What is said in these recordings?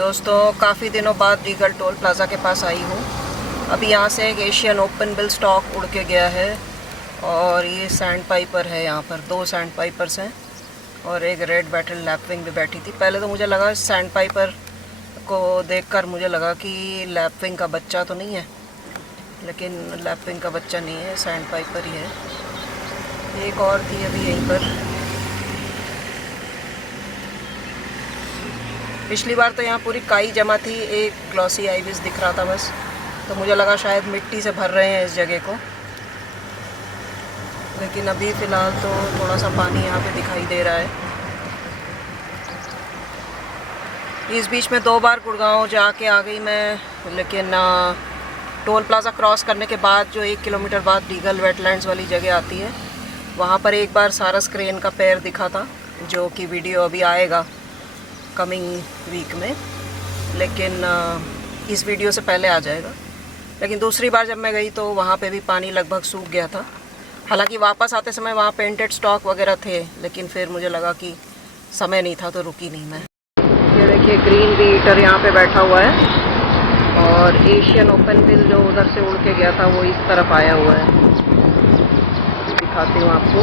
दोस्तों काफ़ी दिनों बाद रीगल टोल प्लाज़ा के पास आई हूँ। अभी यहाँ से एक एशियन ओपन बिल स्टॉक उड़ के गया है और ये सैंड पाइपर है। यहाँ पर 2 सैंड पाइपर्स हैं और एक रेड बैटल लैपविंग भी बैठी थी। पहले तो मुझे लगा सैंड पाइपर को देखकर मुझे लगा कि लैपविंग का बच्चा तो नहीं है, लेकिन लैपविंग का बच्चा नहीं है, सैंड पाइपर ही है। एक और थी अभी यहीं पर। पिछली बार तो यहाँ पूरी काई जमा थी, एक ग्लॉसी आइविस दिख रहा था बस, तो मुझे लगा शायद मिट्टी से भर रहे हैं इस जगह को, लेकिन अभी फ़िलहाल तो थोड़ा सा पानी यहाँ पे दिखाई दे रहा है। इस बीच में 2 बार गुड़गांव जाके आ गई मैं, लेकिन टोल प्लाज़ा क्रॉस करने के बाद जो 1 किलोमीटर बाद रीगल वेटलैंड्स वाली जगह आती है, वहाँ पर एक बार सारस क्रेन का पैर दिखा था, जो कि वीडियो अभी आएगा कमिंग वीक में, लेकिन इस वीडियो से पहले आ जाएगा। लेकिन दूसरी बार जब मैं गई तो वहाँ पे भी पानी लगभग सूख गया था। हालांकि वापस आते समय वहाँ पेंटेड स्टॉक वगैरह थे, लेकिन फिर मुझे लगा कि समय नहीं था तो रुकी नहीं मैं। ये देखिए ग्रीन बी ईटर यहाँ पे बैठा हुआ है और एशियन ओपन बिल जो उधर से उड़ के गया था वो इस तरफ आया हुआ है। दिखाती हूँ आपको।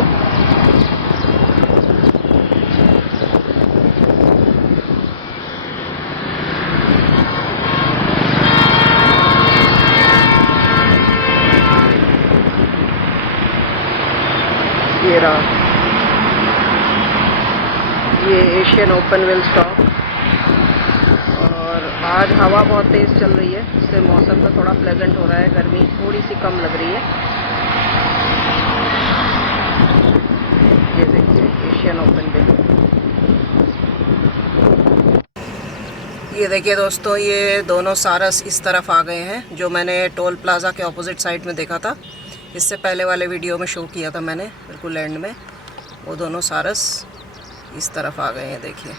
ये रहा, ये एशियन ओपन व्हील स्टॉक। और आज हवा बहुत तेज़ चल रही है, इससे मौसम तो थोड़ा प्लेजेंट हो रहा है, गर्मी थोड़ी सी कम लग रही है। ये देखिए एशियन ओपन व्हील। ये देखिए दोस्तों, ये दोनों सारस इस तरफ आ गए हैं, जो मैंने टोल प्लाज़ा के ऑपोजिट साइड में देखा था। इससे पहले वाले वीडियो में शो किया था मैंने बिल्कुल एंड में। वो दोनों सारस इस तरफ आ गए हैं, देखिए।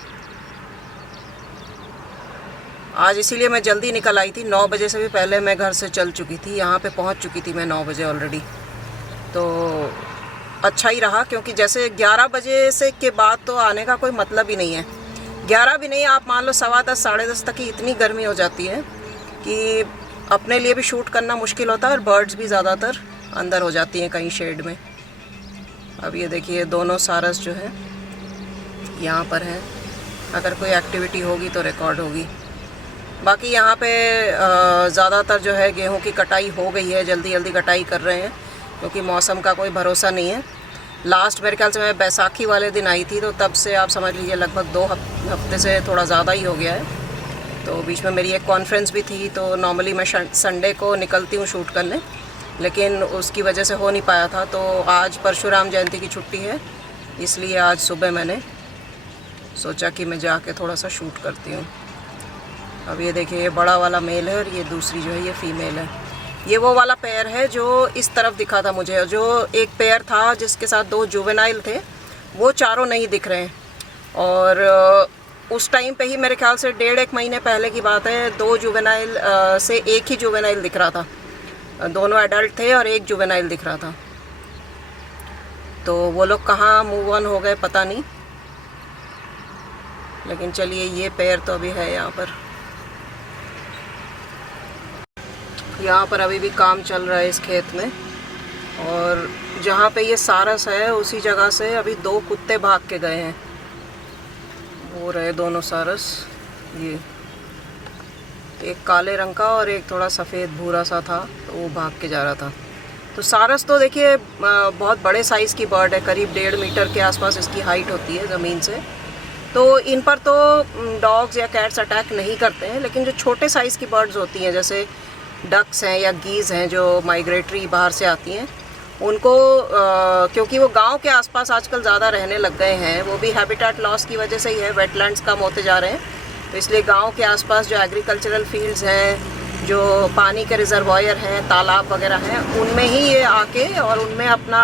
आज इसीलिए मैं जल्दी निकल आई थी, 9 बजे से भी पहले मैं घर से चल चुकी थी, यहाँ पे पहुँच चुकी थी मैं 9 बजे ऑलरेडी। तो अच्छा ही रहा, क्योंकि जैसे 11 बजे से के बाद तो आने का कोई मतलब ही नहीं है। 11 भी नहीं, आप मान लो 10:15 10:30 तक ही इतनी गर्मी हो जाती है कि अपने लिए भी शूट करना मुश्किल होता है और बर्ड्स भी ज़्यादातर अंदर हो जाती हैं कहीं शेड में। अब ये देखिए दोनों सारस जो है यहाँ पर हैं, अगर कोई एक्टिविटी होगी तो रिकॉर्ड होगी। बाकी यहाँ पे ज़्यादातर जो है गेहूं की कटाई हो गई है, जल्दी जल्दी कटाई कर रहे हैं, क्योंकि मौसम का कोई भरोसा नहीं है। लास्ट मेरे ख्याल से मैं बैसाखी वाले दिन आई थी, तो तब से आप समझ लीजिए लगभग 2 हफ्ते से थोड़ा ज़्यादा ही हो गया है। तो बीच में मेरी एक कॉन्फ्रेंस भी थी, तो नॉर्मली मैं संडे को निकलती हूँ शूट करने, लेकिन उसकी वजह से हो नहीं पाया था। तो आज परशुराम जयंती की छुट्टी है, इसलिए आज सुबह मैंने सोचा कि मैं जाके थोड़ा सा शूट करती हूँ। अब ये देखिए, ये बड़ा वाला मेल है और ये दूसरी जो है ये फीमेल है। ये वो वाला पेयर है जो इस तरफ दिखा था मुझे, जो एक पेयर था जिसके साथ 2 जुवेनाइल थे, वो चारों नहीं दिख रहे हैं। और उस टाइम पे ही मेरे ख्याल से 1.5 महीने पहले की बात है, 2 जुवेनाइल से एक ही जुवेनाइल दिख रहा था। दोनों एडल्ट थे और एक जुवेनाइल दिख रहा था। तो वो लोग कहाँ मूव ऑन हो गए पता नहीं, लेकिन चलिए ये पेयर तो अभी है यहाँ पर। यहाँ पर अभी भी काम चल रहा है इस खेत में, और जहाँ पे ये सारस है उसी जगह से अभी 2 कुत्ते भाग के गए हैं। वो रहे दोनों सारस, ये एक काले रंग का और एक थोड़ा सफ़ेद भूरा सा था, तो वो भाग के जा रहा था। तो सारस तो देखिए बहुत बड़े साइज़ की बर्ड है, करीब 1.5 मीटर के आसपास इसकी हाइट होती है ज़मीन से। तो इन पर तो डॉग्स या कैट्स अटैक नहीं करते हैं, लेकिन जो छोटे साइज़ की बर्ड्स होती हैं, जैसे डक्स हैं या गीज़ हैं जो माइग्रेटरी बाहर से आती हैं, उनको क्योंकि वो गांव के आसपास आजकल ज़्यादा रहने लग गए हैं, वो भी हैबिटेट लॉस की वजह से ही है, वेटलैंड्स कम होते जा रहे हैं, तो इसलिए गांव के आसपास जो एग्रीकल्चरल फील्ड्स हैं, जो पानी के रिजर्वायर हैं, तालाब वगैरह हैं, उनमें ही ये आके और उनमें अपना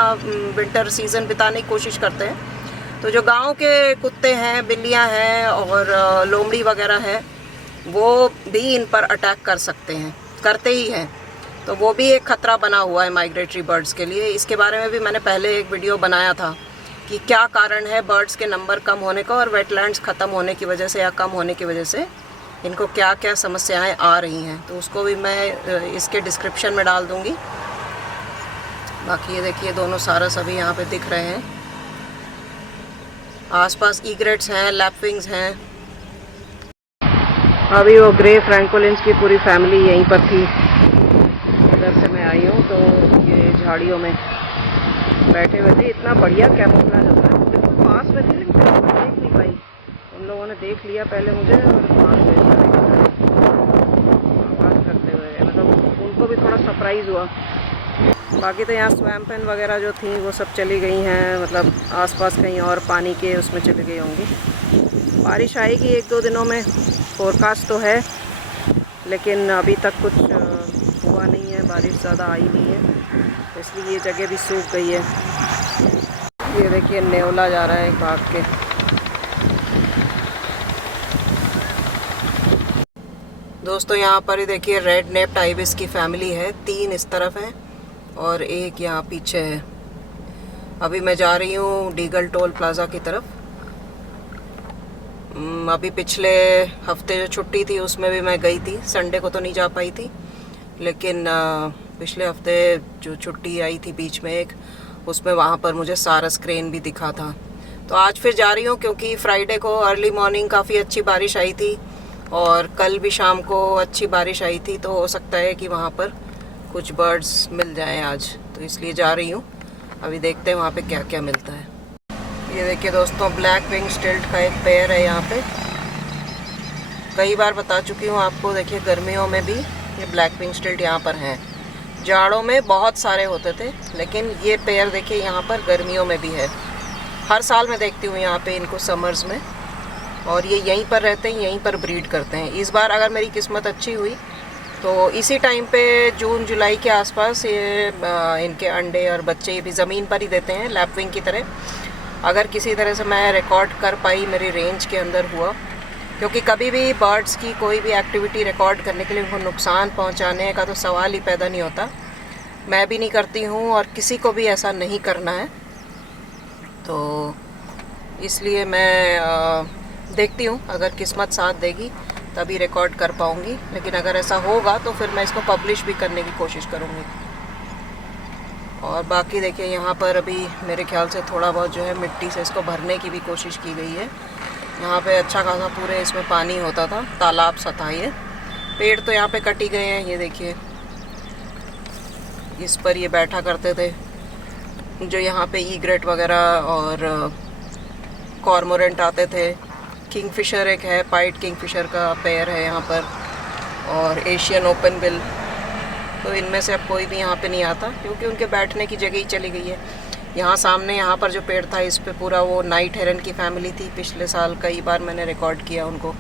विंटर सीज़न बिताने की कोशिश करते हैं। तो जो गांव के कुत्ते हैं, बिल्लियां हैं और लोमड़ी वगैरह हैं, वो भी इन पर अटैक कर सकते हैं, करते ही हैं। तो वो भी एक ख़तरा बना हुआ है माइग्रेटरी बर्ड्स के लिए। इसके बारे में भी मैंने पहले एक वीडियो बनाया था कि क्या कारण है बर्ड्स के नंबर कम होने का और वेटलैंड्स ख़त्म होने की वजह से या कम होने की वजह से इनको क्या क्या समस्याएं आ रही हैं, तो उसको भी मैं इसके डिस्क्रिप्शन में डाल दूंगी। बाकी ये देखिए दोनों सारस अभी यहाँ पे दिख रहे हैं। आसपास ईग्रेट्स हैं, लैपविंग्स हैं। अभी वो ग्रे फ्रैंकोलिन्स की पूरी फैमिली यहीं पर थी। इधर से मैं आई हूँ तो ये झाड़ियों में बैठे हुए थे। इतना बढ़िया कैमोफ्लेज होता है, बिल्कुल पास में थी लेकिन देख नहीं पाई। उन लोगों ने देख लिया पहले मुझे और पास में आवाज़ करते हुए, मतलब उनको भी थोड़ा सरप्राइज़ हुआ। बाकी तो यहाँ स्वैम्पन वगैरह जो थी वो सब चली गई हैं, मतलब आसपास कहीं और पानी के उसमें चली गई होंगी। बारिश आएगी 1-2 दिनों में, फोरकास्ट तो है, लेकिन अभी तक कुछ हुआ नहीं है, बारिश ज़्यादा आई नहीं है, तो इसलिए ये जगह भी सूख गई है। ये देखिए नेवला जा रहा है एक भाग के। दोस्तों यहाँ पर ही देखिए रेड नेप्ड आइबिस की फैमिली है, 3 इस तरफ है और एक यहाँ पीछे है। अभी मैं जा रही हूँ डीगल टोल प्लाज़ा की तरफ। अभी पिछले हफ्ते जो छुट्टी थी उसमें भी मैं गई थी, संडे को तो नहीं जा पाई थी, लेकिन पिछले हफ्ते जो छुट्टी आई थी बीच में एक, उसमें वहाँ पर मुझे सारस क्रेन भी दिखा था। तो आज फिर जा रही हूँ क्योंकि फ्राइडे को अर्ली मॉर्निंग काफ़ी अच्छी बारिश आई थी और कल भी शाम को अच्छी बारिश आई थी, तो हो सकता है कि वहाँ पर कुछ बर्ड्स मिल जाएं आज, तो इसलिए जा रही हूँ। अभी देखते हैं वहाँ पे क्या क्या मिलता है। ये देखिए दोस्तों ब्लैक विंग स्टिल्ट का एक पेयर है यहाँ पे। कई बार बता चुकी हूँ आपको, देखिए गर्मियों में भी ये ब्लैक विंग स्टिल्ट यहाँ पर हैं। जाड़ों में बहुत सारे होते थे, लेकिन ये पेयर देखिए यहाँ पर गर्मियों में भी है। हर साल मैं देखती हूँ यहाँ पे इनको समर्स में, और ये यहीं पर रहते हैं, यहीं पर ब्रीड करते हैं। इस बार अगर मेरी किस्मत अच्छी हुई तो इसी टाइम पे जून जुलाई के आसपास ये इनके अंडे और बच्चे ये भी ज़मीन पर ही देते हैं, लैपविंग की तरह। अगर किसी तरह से मैं रिकॉर्ड कर पाई, मेरी रेंज के अंदर हुआ, क्योंकि कभी भी बर्ड्स की कोई भी एक्टिविटी रिकॉर्ड करने के लिए उनको नुकसान पहुंचाने का तो सवाल ही पैदा नहीं होता। मैं भी नहीं करती हूं और किसी को भी ऐसा नहीं करना है, तो इसलिए मैं देखती हूं अगर किस्मत साथ देगी तभी रिकॉर्ड कर पाऊंगी, लेकिन अगर ऐसा होगा तो फिर मैं इसको पब्लिश भी करने की कोशिश करूंगी। और बाकी देखिए यहाँ पर अभी मेरे ख्याल से थोड़ा बहुत जो है मिट्टी से इसको भरने की भी कोशिश की गई है। यहाँ पे अच्छा खासा पूरे इसमें पानी होता था, तालाब सा था ये। पेड़ तो यहाँ पे कट ही गए हैं, ये देखिए इस पर ये बैठा करते थे जो यहाँ पे ईग्रेट वगैरह और कॉर्मोरेंट आते थे। किंगफिशर एक है, पाइट किंगफिशर का पेयर है यहाँ पर, और एशियन ओपन बिल। तो इनमें से अब कोई भी यहाँ पे नहीं आता क्योंकि उनके बैठने की जगह ही चली गई है। यहाँ सामने यहाँ पर जो पेड़ था इस पे पूरा वो नाइट हेरन की फैमिली थी। पिछले साल कई बार मैंने रिकॉर्ड किया उनको।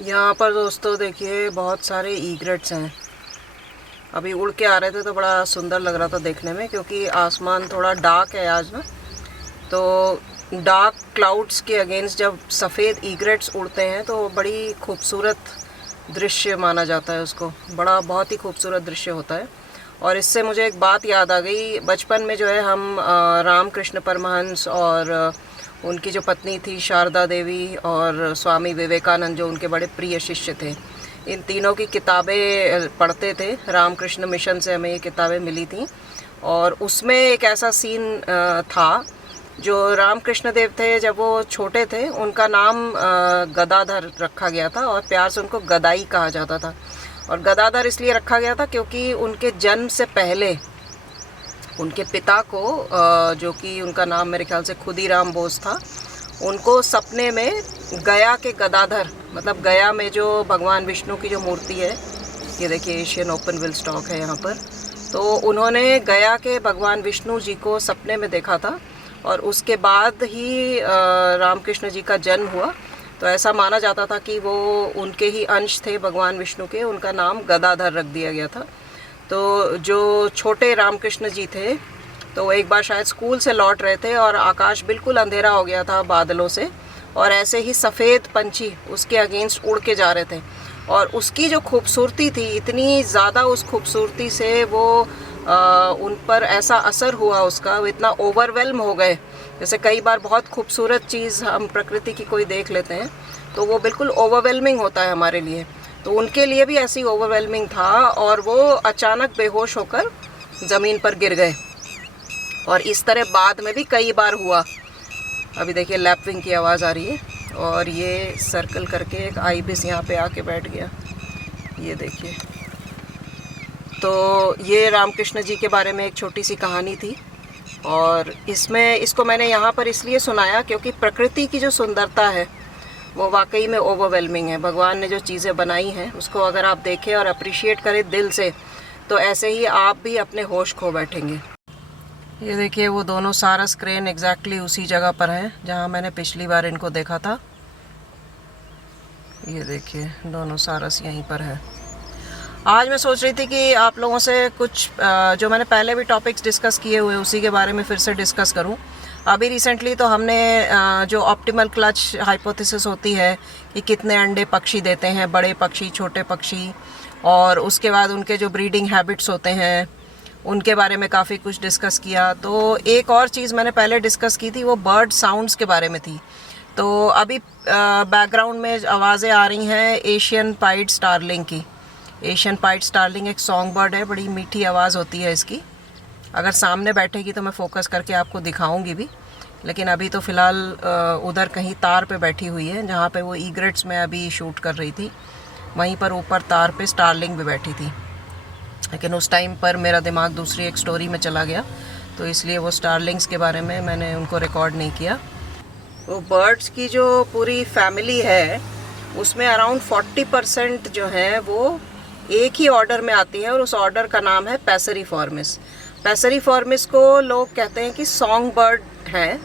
यहाँ पर दोस्तों देखिए बहुत सारे ईग्रेट्स हैं। अभी उड़ के आ रहे थे तो बड़ा सुंदर लग रहा था देखने में, क्योंकि आसमान थोड़ा डार्क है आज ना, तो डार्क क्लाउड्स के अगेंस्ट जब सफ़ेद ईग्रेट्स उड़ते हैं तो बड़ी खूबसूरत दृश्य माना जाता है उसको। बड़ा बहुत ही खूबसूरत दृश्य होता है। और इससे मुझे एक बात याद आ गई। बचपन में जो है हम रामकृष्ण परमहंस और उनकी जो पत्नी थी शारदा देवी और स्वामी विवेकानंद जो उनके बड़े प्रिय शिष्य थे, इन तीनों की किताबें पढ़ते थे। रामकृष्ण मिशन से हमें ये किताबें मिली थी और उसमें एक ऐसा सीन था, जो रामकृष्ण देव थे जब वो छोटे थे उनका नाम गदाधर रखा गया था और प्यार से उनको गदाई कहा जाता था। और गदाधर इसलिए रखा गया था क्योंकि उनके जन्म से पहले उनके पिता को, जो कि उनका नाम मेरे ख्याल से खुदीराम बोस था, उनको सपने में गया के गदाधर, मतलब गया में जो भगवान विष्णु की जो मूर्ति है, ये देखिए एशियन ओपन बिल स्टॉक है यहाँ पर, तो उन्होंने गया के भगवान विष्णु जी को सपने में देखा था और उसके बाद ही रामकृष्ण जी का जन्म हुआ। तो ऐसा माना जाता था कि वो उनके ही अंश थे भगवान विष्णु के, उनका नाम गदाधर रख दिया गया था। तो जो छोटे रामकृष्ण जी थे तो एक बार शायद स्कूल से लौट रहे थे और आकाश बिल्कुल अंधेरा हो गया था बादलों से, और ऐसे ही सफ़ेद पंछी उसके अगेंस्ट उड़ के जा रहे थे और उसकी जो खूबसूरती थी, इतनी ज़्यादा उस खूबसूरती से वो उन पर ऐसा असर हुआ उसका, वो इतना ओवरवेल्म हो गए जैसे कई बार बहुत खूबसूरत चीज़ हम प्रकृति की कोई देख लेते हैं तो वो बिल्कुल ओवरवेलमिंग होता है हमारे लिए, तो उनके लिए भी ऐसी ओवरवेलमिंग था और वो अचानक बेहोश होकर ज़मीन पर गिर गए। और इस तरह बाद में भी कई बार हुआ। अभी देखिए लैपविंग की आवाज़ आ रही है और ये सर्कल करके एक आइबिस यहाँ पे आके बैठ गया, ये देखिए। तो ये रामकृष्ण जी के बारे में एक छोटी सी कहानी थी और इसको मैंने यहाँ पर इसलिए सुनाया क्योंकि प्रकृति की जो सुंदरता है वो वाकई में ओवरवेलमिंग है। भगवान ने जो चीज़ें बनाई हैं उसको अगर आप देखें और अप्रिशिएट करें दिल से तो ऐसे ही आप भी अपने होश खो बैठेंगे। ये देखिए वो दोनों सारस क्रेन एग्जैक्टली उसी जगह पर हैं जहाँ मैंने पिछली बार इनको देखा था। ये देखिए दोनों सारस यहीं पर है। आज मैं सोच रही थी कि आप लोगों से कुछ जो मैंने पहले भी टॉपिक्स डिस्कस किए हुए उसी के बारे में फिर से डिस्कस करूं। अभी रिसेंटली तो हमने जो ऑप्टिमल क्लच हाइपोथेसिस होती है कि कितने अंडे पक्षी देते हैं, बड़े पक्षी, छोटे पक्षी, और उसके बाद उनके जो ब्रीडिंग हैबिट्स होते हैं उनके बारे में काफ़ी कुछ डिस्कस किया। तो एक और चीज़ मैंने पहले डिस्कस की थी वो बर्ड साउंड्स के बारे में थी। तो अभी बैकग्राउंड में आवाज़ें आ रही हैं एशियन पाइड स्टारलिंग की। एशियन पाइड स्टारलिंग एक सॉन्ग बर्ड है, बड़ी मीठी आवाज़ होती है इसकी। अगर सामने बैठेगी तो मैं फोकस करके आपको दिखाऊंगी भी, लेकिन अभी तो फ़िलहाल उधर कहीं तार पे बैठी हुई है जहाँ पे वो ईग्रेट्स में अभी शूट कर रही थी, वहीं पर ऊपर तार पे स्टारलिंग भी बैठी थी। लेकिन उस टाइम पर मेरा दिमाग दूसरी एक स्टोरी में चला गया तो इसलिए वो स्टारलिंग्स के बारे में मैंने उनको रिकॉर्ड नहीं किया। वो बर्ड्स की जो पूरी फैमिली है उसमें अराउंड 40% जो है वो एक ही ऑर्डर में आती है और उस ऑर्डर का नाम है पैसेरिफॉर्मिस। पैसेरिफॉर्मिस को लोग कहते हैं कि सॉन्ग बर्ड है,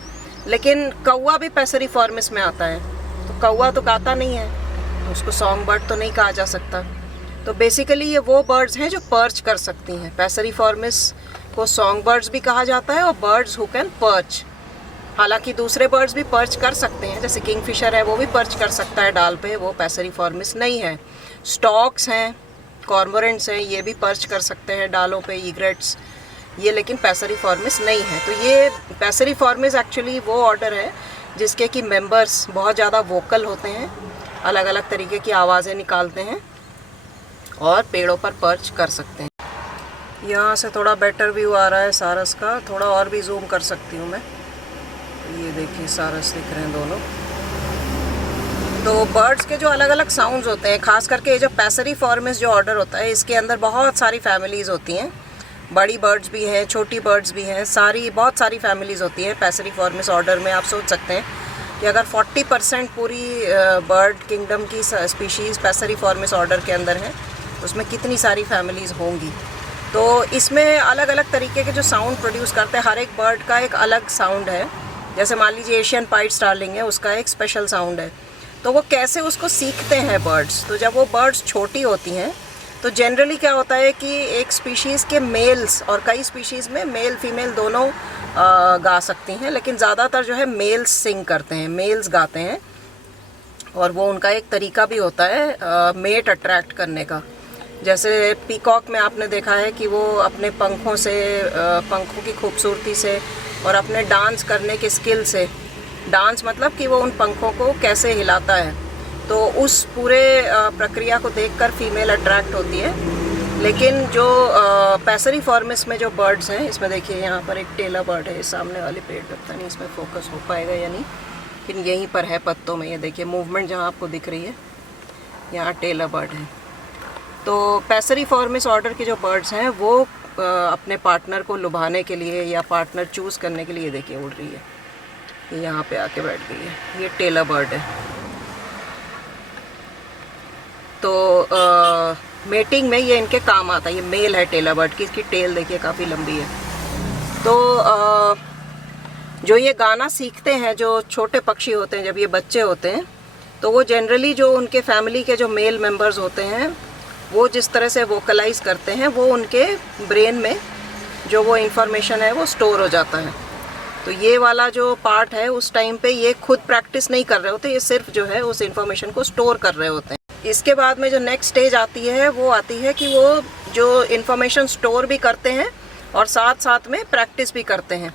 लेकिन कौवा भी पैसेरिफॉर्मिस में आता है। तो कौवा तो गाता नहीं है तो उसको सॉन्ग बर्ड तो नहीं कहा जा सकता। तो बेसिकली ये वो बर्ड्स हैं जो पर्च कर सकती हैं। पैसेरिफॉर्मिस को सॉन्ग बर्ड्स भी कहा जाता है और बर्ड्स हु कैन पर्च। हालांकि दूसरे बर्ड्स भी पर्च कर सकते हैं, जैसे किंगफिशर है वो भी पर्च कर सकता है डाल पे, वो पैसेरिफॉर्मिस नहीं है। स्टॉक्स हैं, कॉर्मोरेंट्स हैं, ये भी पर्च कर सकते हैं डालों पे, ईग्रेट्स, ये लेकिन पैसेरिफॉर्मिस नहीं है। तो ये पैसेरिफॉर्मिस एक्चुअली वो ऑर्डर है जिसके कि मेंबर्स बहुत ज़्यादा वोकल होते हैं, अलग अलग तरीके की आवाज़ें निकालते हैं और पेड़ों पर पर्च कर सकते हैं। यहाँ से थोड़ा बेटर व्यू आ रहा है सारस का, थोड़ा और भी जूम कर सकती हूँ मैं। ये देखिए सारस दिख रहे हैं दोनों। तो बर्ड्स के जो अलग अलग साउंड्स होते हैं, खास करके ये जो पैसेरिफॉर्मिस जो ऑर्डर होता है इसके अंदर बहुत सारी फैमिलीज़ होती हैं। बड़ी बर्ड्स भी हैं, छोटी बर्ड्स भी हैं, बहुत सारी फैमिलीज़ होती हैं पैसेरिफॉर्मिस ऑर्डर में। आप सोच सकते हैं कि अगर 40% पूरी बर्ड किंगडम की स्पीशीज़ पैसेरिफॉर्मिस ऑर्डर के अंदर हैं उसमें कितनी सारी फैमिलीज़ होंगी। तो इसमें अलग अलग तरीके के जो साउंड प्रोड्यूस करते हैं, हर एक बर्ड का एक अलग साउंड है। जैसे मान लीजिए एशियन पाइड स्टारलिंग है, उसका एक स्पेशल साउंड है। तो वो कैसे उसको सीखते हैं बर्ड्स, तो जब वो बर्ड्स छोटी होती हैं तो जनरली क्या होता है कि एक स्पीशीज़ के मेल्स, और कई स्पीशीज़ में मेल फीमेल दोनों गा सकती हैं, लेकिन ज़्यादातर जो है मेल्स सिंग करते हैं, मेल्स गाते हैं। और वो उनका एक तरीका भी होता है मेट अट्रैक्ट करने का। जैसे पीकॉक में आपने देखा है कि वो अपने पंखों से, पंखों की खूबसूरती से और अपने डांस करने के स्किल से, डांस मतलब कि वो उन पंखों को कैसे हिलाता है, तो उस पूरे प्रक्रिया को देखकर फीमेल अट्रैक्ट होती है। लेकिन जो पैसेरिफॉर्मिस में जो बर्ड्स हैं, इसमें देखिए यहाँ पर एक टेला बर्ड है, सामने वाले पेड़ पे, पता नहीं इसमें फोकस हो पाएगा या नहीं, लेकिन यहीं पर है पत्तों में। ये देखिए मूवमेंट जहाँ आपको दिख रही है, यहाँ टेला बर्ड है। तो पैसेरिफॉर्मिस ऑर्डर के जो बर्ड्स हैं वो अपने पार्टनर को लुभाने के लिए या पार्टनर चूज़ करने के लिए, देखिए उड़ रही है, ये यहाँ पे आके बैठ गई है, ये टेला बर्ड है। तो मेटिंग में ये इनके काम आता है। ये मेल है टेला बर्ड की, इसकी टेल देखिए काफ़ी लंबी है। तो जो ये गाना सीखते हैं, जो छोटे पक्षी होते हैं, जब ये बच्चे होते हैं तो वो जनरली जो उनके फैमिली के जो मेल मेंबर्स होते हैं वो जिस तरह से वोकलाइज करते हैं, वो उनके ब्रेन में जो वो इन्फॉर्मेशन है वो स्टोर हो जाता है। तो ये वाला जो पार्ट है उस टाइम पे ये खुद प्रैक्टिस नहीं कर रहे होते, ये सिर्फ जो है उस इन्फॉर्मेशन को स्टोर कर रहे होते हैं। इसके बाद में जो नेक्स्ट स्टेज आती है वो आती है कि वो जो इन्फॉर्मेशन स्टोर भी करते हैं और साथ साथ में प्रैक्टिस भी करते हैं।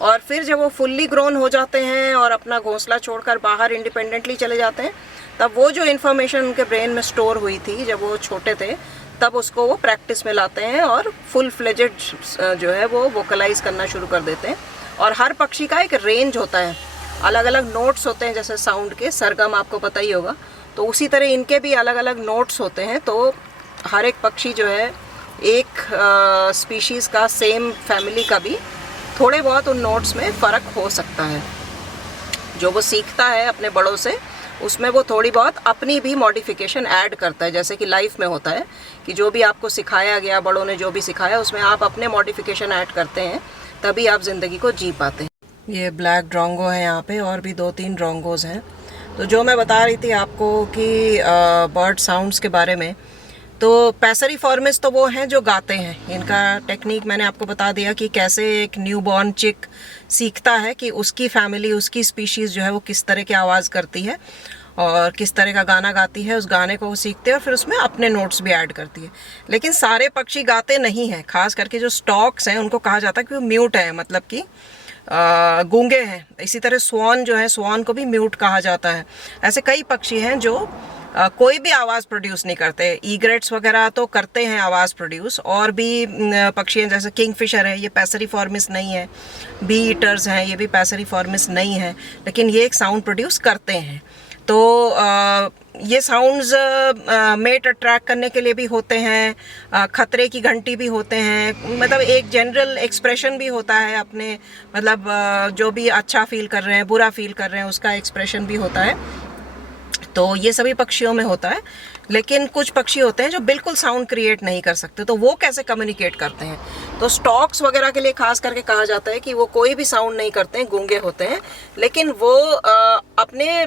और फिर जब वो फुल्ली ग्रोन हो जाते हैं और अपना घोंसला छोड़कर बाहर इंडिपेंडेंटली चले जाते हैं, तब वो जो इन्फॉर्मेशन उनके ब्रेन में स्टोर हुई थी जब वो छोटे थे, तब उसको वो प्रैक्टिस में लाते हैं और फुल फ्लेजेड जो है वो वोकलाइज करना शुरू कर देते हैं। और हर पक्षी का एक रेंज होता है, अलग अलग नोट्स होते हैं, जैसे साउंड के सरगम आपको पता ही होगा, तो उसी तरह इनके भी अलग अलग नोट्स होते हैं। तो हर एक पक्षी जो है एक स्पीशीज़ का, सेम फैमिली का भी थोड़े बहुत उन नोट्स में फ़र्क हो सकता है। जो वो सीखता है अपने बड़ों से, उसमें वो थोड़ी बहुत अपनी भी मॉडिफिकेशन ऐड करता है, जैसे कि लाइफ में होता है कि जो भी आपको सिखाया गया, बड़ों ने जो भी सिखाया, उसमें आप अपने मॉडिफिकेशन ऐड करते हैं, तभी आप ज़िंदगी को जी पाते हैं। ये ब्लैक ड्रोंगो है यहाँ पे, और भी 2-3 ड्रोंगोज हैं। तो जो मैं बता रही थी आपको कि बर्ड साउंड्स के बारे में, तो पैसेरिफॉर्मिस तो वो हैं जो गाते हैं। इनका टेक्निक मैंने आपको बता दिया कि कैसे एक न्यूबॉर्न चिक सीखता है कि उसकी फैमिली, उसकी स्पीशीज़ जो है वो किस तरह की आवाज़ करती है और किस तरह का गाना गाती है। उस गाने को वो सीखते हैं और फिर उसमें अपने नोट्स भी ऐड करती है। लेकिन सारे पक्षी गाते नहीं हैं, खास करके जो स्टॉक्स हैं उनको कहा जाता है कि वो म्यूट है, मतलब कि गूंगे हैं। इसी तरह स्वान जो है, स्वान को भी म्यूट कहा जाता है। ऐसे कई पक्षी हैं जो कोई भी आवाज़ प्रोड्यूस नहीं करते। ईग्रेट्स वगैरह तो करते हैं आवाज़ प्रोड्यूस, और भी पक्षी हैं जैसे किंगफिशर है, ये पैसेरिफॉर्मिस नहीं है। बी ईटर्स हैं, ये भी पैसेरिफॉर्मिस नहीं है, लेकिन ये एक साउंड प्रोड्यूस करते हैं। तो ये साउंड्स मेट अट्रैक्ट करने के लिए भी होते हैं, खतरे की घंटी भी होते हैं, मतलब एक जनरल एक्सप्रेशन भी होता है अपने, मतलब जो भी अच्छा फील कर रहे हैं, बुरा फील कर रहे हैं, उसका एक्सप्रेशन भी होता है। तो ये सभी पक्षियों में होता है। लेकिन कुछ पक्षी होते हैं जो बिल्कुल साउंड क्रिएट नहीं कर सकते, तो वो कैसे कम्युनिकेट करते हैं? तो स्टॉक्स वगैरह के लिए खास करके कहा जाता है कि वो कोई भी साउंड नहीं करते हैं, गूंगे होते हैं, लेकिन वो अपने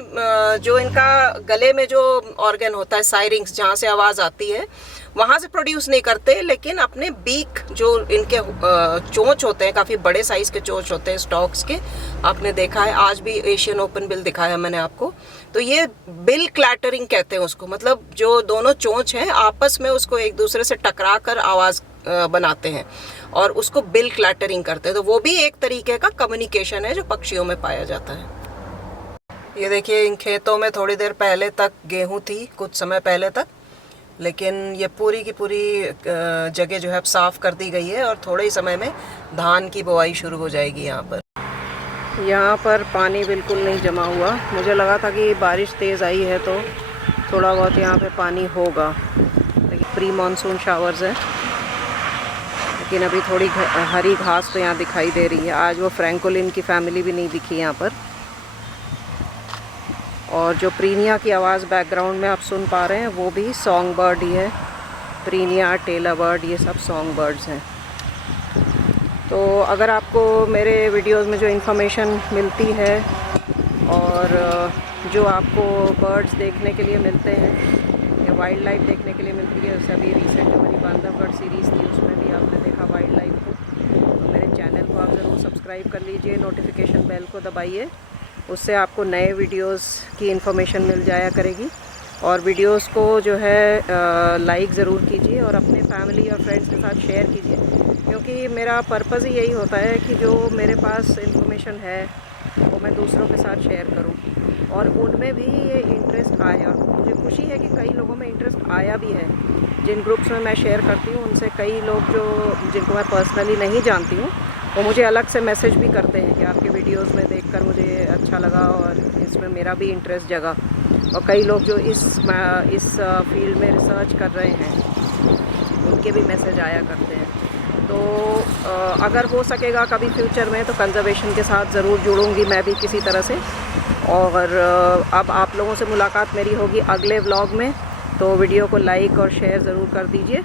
जो इनका गले में जो ऑर्गन होता है, साइरिंग्स, जहाँ से आवाज़ आती है, वहाँ से प्रोड्यूस नहीं करते, लेकिन अपने बीक, जो इनके चोंच होते हैं, काफ़ी बड़े साइज़ के चोंच होते हैं स्टॉक्स के, आपने देखा है, आज भी एशियन ओपन बिल दिखाया मैंने आपको। तो ये बिल क्लैटरिंग कहते हैं उसको, मतलब जो दोनों चोंच हैं आपस में उसको एक दूसरे से टकरा कर आवाज़ बनाते हैं और उसको बिल क्लैटरिंग करते हैं। तो वो भी एक तरीके का कम्युनिकेशन है जो पक्षियों में पाया जाता है। ये देखिए, इन खेतों में थोड़ी देर पहले तक गेहूं थी, कुछ समय पहले तक, लेकिन ये पूरी की पूरी जगह जो है अब साफ़ कर दी गई है और थोड़े ही समय में धान की बुआई शुरू हो जाएगी। यहाँ पर पानी बिल्कुल नहीं जमा हुआ। मुझे लगा था कि बारिश तेज़ आई है तो थोड़ा बहुत यहाँ पे पानी होगा, लेकिन प्री मानसून शावर्स है। लेकिन अभी थोड़ी हरी घास तो यहाँ दिखाई दे रही है। आज वो फ्रैंकोलिन की फैमिली भी नहीं दिखी यहाँ पर। और जो प्रीनिया की आवाज़ बैकग्राउंड में आप सुन पा रहे हैं वो भी सॉन्ग बर्ड ही है। प्रीनिया, टेलर बर्ड, ये सब सॉन्ग बर्ड्स हैं। तो अगर आपको मेरे वीडियोस में जो इन्फॉर्मेशन मिलती है और जो आपको बर्ड्स देखने के लिए मिलते हैं या वाइल्ड लाइफ देखने के लिए मिलती है, जैसे अभी रिसेंट में मेरी बांधवगढ़ सीरीज़ थी, उसमें भी आपने देखा वाइल्ड लाइफ को, तो मेरे चैनल को आप ज़रूर सब्सक्राइब कर लीजिए, नोटिफिकेशन बेल को दबाइए, उससे आपको नए वीडियोस की इन्फॉर्मेशन मिल जाया करेगी। और वीडियोस को जो है लाइक ज़रूर कीजिए और अपने फैमिली और फ्रेंड्स के साथ शेयर कीजिए, क्योंकि मेरा पर्पज़ ही यही होता है कि जो मेरे पास इन्फॉर्मेशन है वो मैं दूसरों के साथ शेयर करूं और उनमें भी ये इंटरेस्ट आए। और मुझे खुशी है कि कई लोगों में इंटरेस्ट आया भी है। जिन ग्रुप्स में मैं शेयर करती हूँ उनसे कई लोग जिनको मैं पर्सनली नहीं जानती हूँ, वो मुझे अलग से मैसेज भी करते हैं कि आपके वीडियोस में देखकर मुझे अच्छा लगा और इसमें मेरा भी इंटरेस्ट जगा। और कई लोग जो इस फील्ड में रिसर्च कर रहे हैं उनके भी मैसेज आया करते हैं। तो अगर हो सकेगा कभी फ्यूचर में तो कंजर्वेशन के साथ ज़रूर जुड़ूंगी मैं भी किसी तरह से। और अब आप लोगों से मुलाकात मेरी होगी अगले व्लॉग में, तो वीडियो को लाइक और शेयर ज़रूर कर दीजिए।